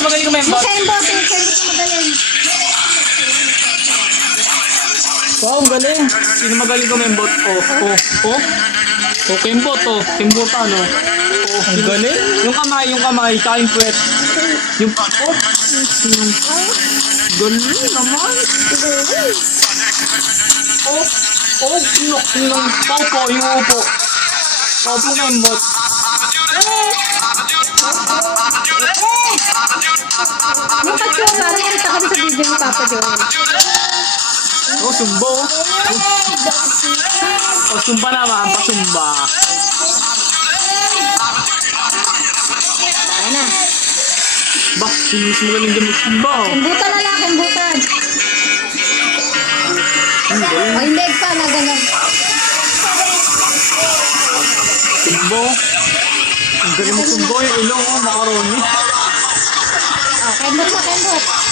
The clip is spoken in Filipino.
mas magaling kumembot. Kembot magaling. Wow, ang galing. Sino magaling kumembot? Kembot, Kembot, ano? Ang galing. Yung kamay, tsaka yung puwet. Yung galing naman. Yung paupo, yung upo. Paupo kembot. Yung pacho, parang kita kami sa video ni Papa Joel. Sumbo. Sumba naman, pasumba. Ayan na. Sinis mo galing dyan magsumba. Kumbutan na lang, kumbutan. O, hindi pa na ganun. Sumbo. Ang galing mo sumbo yung ilong, makaroni. Kembot na, kembot.